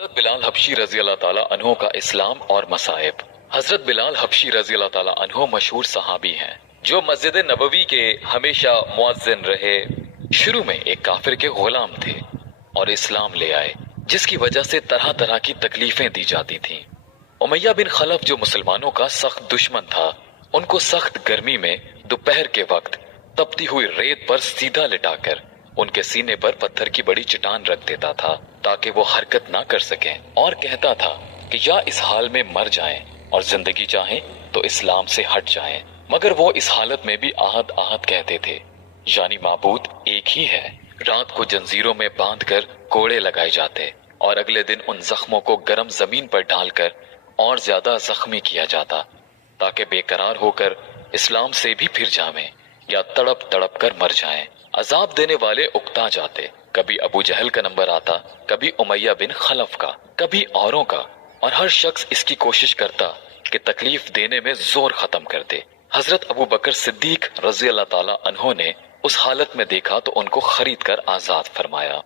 حضرت بلال حبشی رضی اللہ تعالیٰ عنہ کا اسلام اور مصائب۔ حضرت بلال حبشی رضی اللہ تعالیٰ عنہ مشہور صحابی ہیں جو مسجد نبوی کے ہمیشہ مؤذن رہے۔ شروع میں ایک کافر کے غلام تھے اور اسلام لے آئے، جس کی وجہ سے طرح طرح کی تکلیفیں دی جاتی تھیں۔ امیہ بن خلف جو مسلمانوں کا سخت دشمن تھا، ان کو سخت گرمی میں دوپہر کے وقت تپتی ہوئی ریت پر سیدھا لٹا کر ان کے سینے پر پتھر کی بڑی چٹان رکھ دیتا تھا تاکہ وہ حرکت نہ کر سکیں، اور کہتا تھا کہ یا اس حال میں مر جائیں اور زندگی چاہیں تو اسلام سے ہٹ جائیں، مگر وہ اس حالت میں بھی آہت آہت کہتے تھے، یعنی معبود ایک ہی ہے۔ رات کو جنزیروں میں باندھ کر کوڑے لگائے جاتے اور اگلے دن ان زخموں کو گرم زمین پر ڈال کر اور زیادہ زخمی کیا جاتا تاکہ بے قرار ہو کر اسلام سے بھی پھر جاویں یا تڑپ تڑپ کر مر جائیں۔ عذاب دینے والے اکتا جاتے، کبھی ابو جہل کا نمبر آتا، کبھی امیہ بن خلف کا، کبھی اوروں کا، اور ہر شخص اس کی کوشش کرتا کہ تکلیف دینے میں زور ختم کر دے۔ حضرت ابو بکر صدیق رضی اللہ تعالیٰ عنہ نے اس حالت میں دیکھا تو ان کو خرید کر آزاد فرمایا۔